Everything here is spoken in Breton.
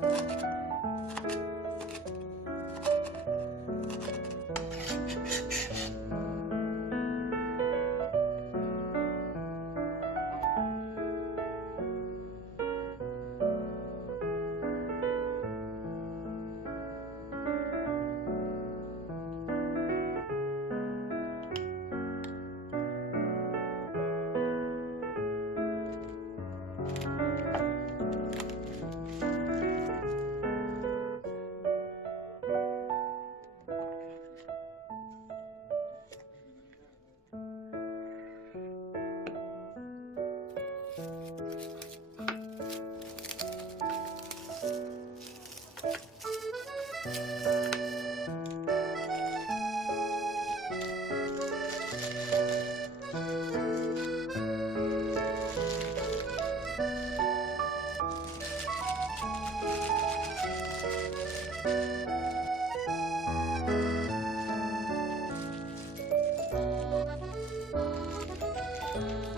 Thank you. thank you